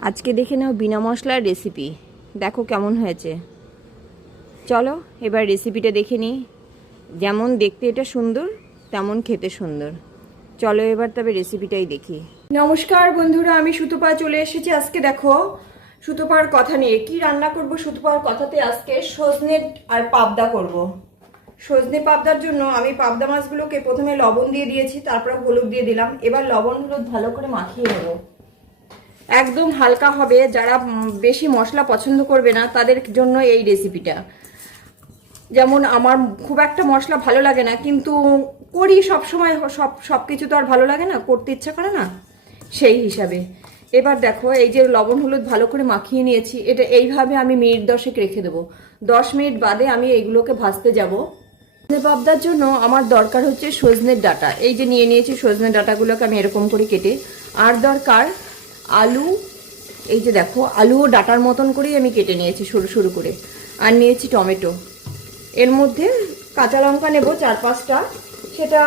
আজকে দেখে নাও বিনা মশলার রেসিপি দেখো কেমন হয়েছে। চলো, এবার রেসিপিটা দেখে নিই। যেমন দেখতে এটা সুন্দর, তেমন খেতে সুন্দর। চলো এবার তবে রেসিপিটাই দেখি। নমস্কার বন্ধুরা, আমি সুতপা চলে এসেছি আজকে, দেখো। সুতপার কথা নিয়ে কি রান্না করব সুতপার কথাতে আজকে সজনে আর পাবদা করব। সজনে পাবদার জন্য আমি পাবদা মাছগুলোকে প্রথমে লবণ দিয়ে দিয়েছি, তারপরে হলুদ দিয়ে দিলাম। এবার লবণ হলুদ ভালো করে মাখিয়ে নেব। একদম হালকা হবে। যারা বেশি মশলা পছন্দ করবে না, তাদের জন্য এই রেসিপিটা যেমন আমার খুব একটা মশলা ভালো লাগে না, কিন্তু করি সব সময় সব সব কিছু তো আর ভালো লাগে না, করতে ইচ্ছা করে না, সেই হিসাবে। এবার দেখো, এই যে লবণ, হলুদ ভালো করে মাখিয়ে নিয়েছি, এটা এইভাবে আমি মিনিট দশেক রেখে দেবো। দশ মিনিট বাদে আমি এইগুলোকে ভাজতে যাব। পাবদার জন্য আমার দরকার হচ্ছে সজনের ডাটা। এই যে নিয়ে নিয়েছি সজনের ডাটাগুলোকে আমি এরকম করে কেটে। আর দরকার আলু, এই যে দেখো আলু ও ডাটার মতন করেই আমি কেটে নিয়েছি সরু সরু করে। আর নিয়েছি টমেটো। এর মধ্যে কাঁচা লঙ্কা নেব চার পাঁচটা। সেটা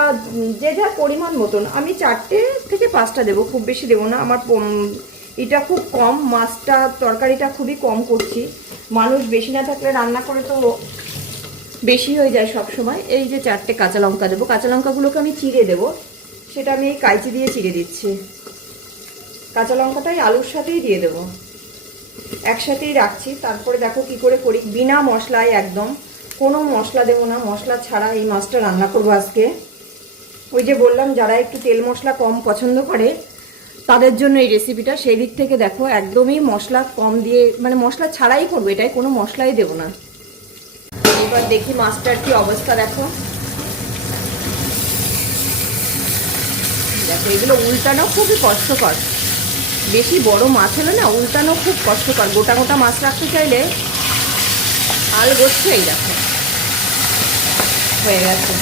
যে যার পরিমাণ মতন, আমি চারটে থেকে পাঁচটা দেবো, খুব বেশি দেবো না। আমার এটা খুব কম, মাছটা, তরকারিটা খুবই কম করছি। মানুষ বেশি না থাকলে রান্না করে তো বেশি হয়ে যায় সব সময় এই যে চারটে কাঁচা লঙ্কা দেবো, কাঁচা লঙ্কাগুলোকে আমি চিড়ে দেবো। সেটা আমি এই কাইচি দিয়ে চিড়ে দিচ্ছি। কাঁচা লঙ্কাটাই আলুর সাথেই দিয়ে দেবো। একসাথেই রাখছি, তারপরে দেখো কি করে করি। বিনা মশলায় একদম, কোনো মশলা দেবো না। মশলা ছাড়া এই মাছটা রান্না করব আজকে। ওই যে বললাম, যারা একটু তেল মশলা কম পছন্দ করে, তাদের জন্য এই রেসিপিটা সেই দিক থেকে দেখো, একদমই মশলা কম দিয়ে মানে মশলা ছাড়াই করব, এটাই কোনো মশলাই দেবো না। এবার দেখি মাছটার কি অবস্থা, দেখো। দেখো, এগুলো উল্টানো খুবই কষ্টকর। বেশি বড় মাছ হলে না উল্টানো খুব কষ্টকর। গোটা গোটা মাছ রাখতে চাইলে আল গোচ্ছে এই দেখো হয়ে গেছে।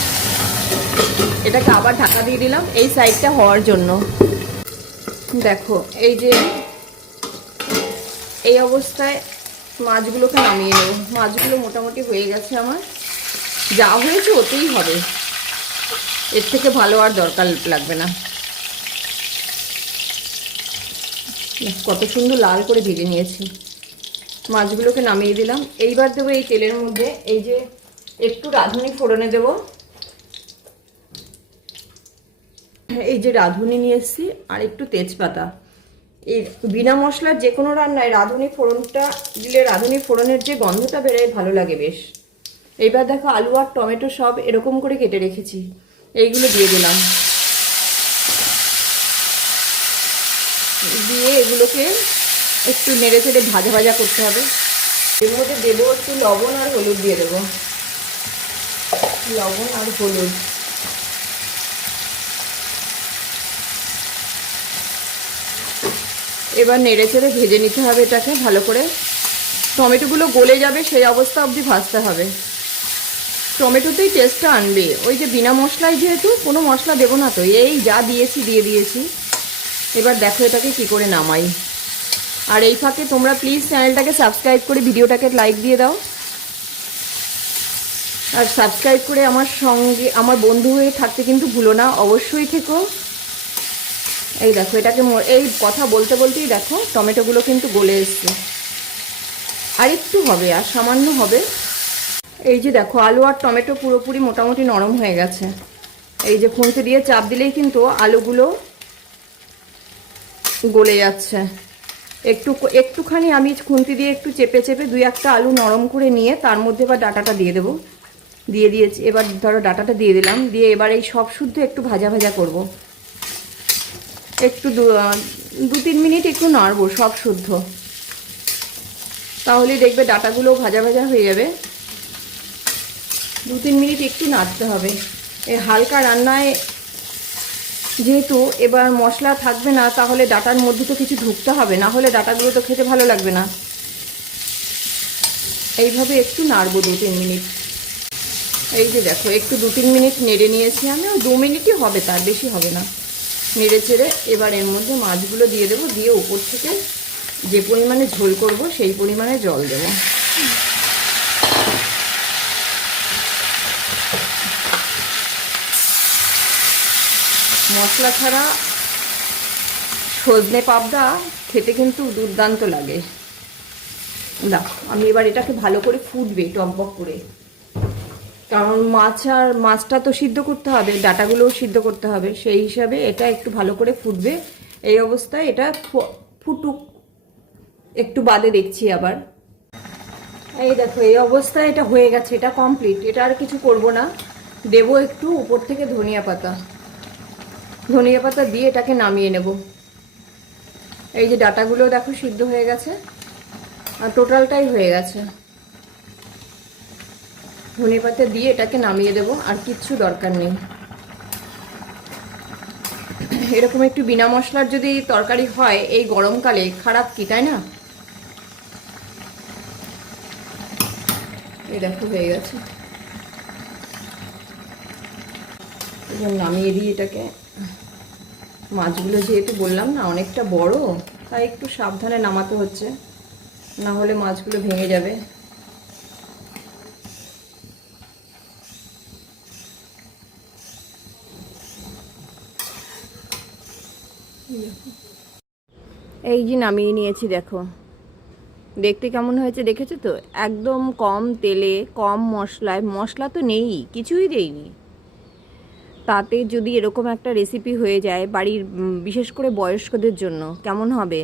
এটাকে আবার ঢাকা দিয়ে দিলাম। এই সাইডটা হওয়ার জন্য। দেখো, এই যে এই অবস্থায় মাছগুলোকে নামিয়ে নেব। মাছগুলো মোটামুটি হয়ে গেছে আমার। যা হয়েছে ওতেই হবে। এর থেকে ভালো আর দরকার লাগবে না। কত সুন্দর লাল করে ভেজে নিয়েছি। মাছগুলোকে নামিয়ে দিলাম। এইবার দেবো এই তেলের মধ্যে এই যে একটু রাঁধুনি ফোড়নে দেব। এই যে রাঁধুনি নিয়ে এসেছি আর একটু তেজপাতা। এই বিনা মশলার যে কোনো রান্নায় রাঁধুনি ফোড়নটা দিলে রাঁধুনি ফোড়নের যে গন্ধটা বেরোয় ভালো লাগে বেশ। এইবার দেখো আলু আর টমেটো সব এরকম করে কেটে রেখেছি। এইগুলো দিয়ে দিলাম দিয়ে এগুলোকে একটু নেড়ে চেড়ে ভাজা ভাজা করতে হবে। এর মধ্যে দেবো একটু লবণ আর হলুদ দিয়ে দেবো। লবণ আর হলুদ। এবার নেড়ে চেড়ে ভেজে নিতে হবে এটাকে ভালো করে। টমেটোগুলো গলে যাবে সেই অবস্থা অবধি ভাজতে হবে। টমেটোতেই টেস্টটা আনবে। ওই যে বিনা মশলায় যেহেতু কোনো মশলা দেবো না তো। এই যা দিয়েছি, দিয়ে দিয়েছি। এবার দেখো এটাকে কি করে নামাই। আর এই ফাঁকে তোমরা প্লিজ চ্যানেলটাকে সাবস্ক্রাইব করে ভিডিওটাকে লাইক দিয়ে দাও। আর সাবস্ক্রাইব করে আমার সঙ্গে, আমার বন্ধু হয়ে থাকতে কিন্তু ভুলো না, অবশ্যই থেকো। এই দেখো, এটাকে এই কথা বলতে বলতেই দেখো, টমেটোগুলো কিন্তু গলে এসছে। আর একটু হবে, আর সামান্য হবে। এই যে দেখো, আলু আর টমেটো পুরোপুরি মোটামুটি নরম হয়ে গেছে। এই যে খুন্তি দিয়ে চাপ দিলেই কিন্তু আলুগুলো গলে যাচ্ছে। একটু একটুখানি আমি খুন্তি দিয়ে একটু চেপে চেপে দুই একটা আলু নরম করে নিয়ে তার মধ্যে এবার ডাটাটা দিয়ে দেবো। দিয়ে দিয়েছি, এবার ধরো ডাটাটা দিয়ে দিলাম। দিয়ে এবার এই সব শুদ্ধ একটু ভাজা ভাজা করব। একটু দু তিন মিনিট একটু নাড়বো সব শুদ্ধ। তাহলে দেখবে ডাটাগুলো ভাজা ভাজা হয়ে যাবে। দু তিন মিনিট একটু নাড়তে হবে। এই হালকা রান্নায় যেহেতু এবার মশলা থাকবে না, তাহলে ডাটার মধ্যে তো কিছু ঢুকতে হবে, না হলে ডাটাগুলো তো খেতে ভালো লাগবে না। এইভাবে একটু নাড়বো দু তিন মিনিট। এই যে দেখো, একটু দু তিন মিনিট নেড়ে নিয়েছি আমি ওই দু মিনিটই হবে তার, বেশি হবে না। নেড়ে চেড়ে এবার এর মধ্যে মাছগুলো দিয়ে দেবো, দিয়ে উপর থেকে যে পরিমাণে ঝোল করব, সেই পরিমাণে জল দেবো। মশলা ছাড়া সজনে পাবদা খেতে কিন্তু দুর্দান্ত লাগে। দেখো আমি এবার এটাকে ভালো করে ফুটবে টকবক করে। কারণ মাছ আর মাছটা তো সিদ্ধ করতে হবে, ডাটাগুলোও সিদ্ধ করতে হবে। সেই হিসাবে এটা একটু ভালো করে ফুটবে। এই অবস্থায় এটা ফুটুক। একটু বাদে দেখছি আবার। এই দেখো, এই অবস্থায় এটা হয়ে গেছে, এটা কমপ্লিট এটা আর কিছু করব না। দেবো একটু উপর থেকে ধনিয়া পাতা। ধনিয়া পাতা দিয়ে এটাকে নামিয়ে নেব। এই যে ডাটাগুলো দেখো সিদ্ধ হয়ে গেছে, আর টোটালটাই হয়ে গেছে। ধনে পাতা দিয়ে এটাকে নামিয়ে দেব, আর কিচ্ছু দরকার নেই। এরকম একটু বিনা মশলার যদি তরকারি হয়, এই গরমকালে খারাপ কি, তাই না? এই দেখো হয়ে গেছে। নামিয়ে দিই এটাকে মাছগুলো যেহেতু বললাম না, অনেকটা বড়, তাই একটু সাবধানে নামাতে হচ্ছে। না হলে মাছগুলো ভেঙে যাবে। এই যে নামিয়ে নিয়েছি, দেখো। দেখতে কেমন হয়েছে দেখেছ তো? একদম কম তেলে, কম মশলায়, মশলা তো নেই, কিছুই দেইনি। তাতে যদি এরকম একটা রেসিপি হয়ে যায় বাড়ির বিশেষ করে বয়স্কদের জন্য কেমন হবে?